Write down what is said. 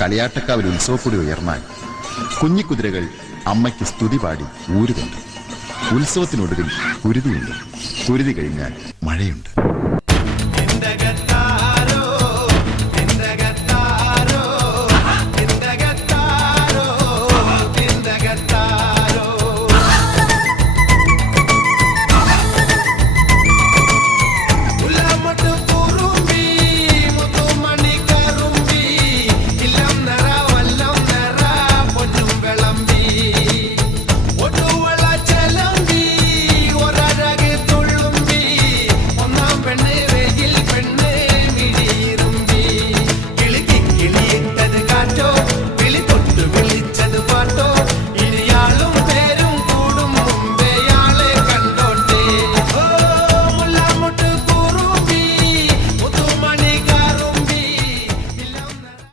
കളിയാട്ടക്കാവിൽ ഉത്സവപ്പൊടി ഉയർന്നാൽ കുഞ്ഞിക്കുതിരകൾ അമ്മയ്ക്ക് സ്തുതി പാടി ഊരുന്നുണ്ട്. ഉത്സവത്തിനൊടുവിൽ കുരുതിയുണ്ട്. കുരുതി കഴിഞ്ഞാൽ മഴയുണ്ട്.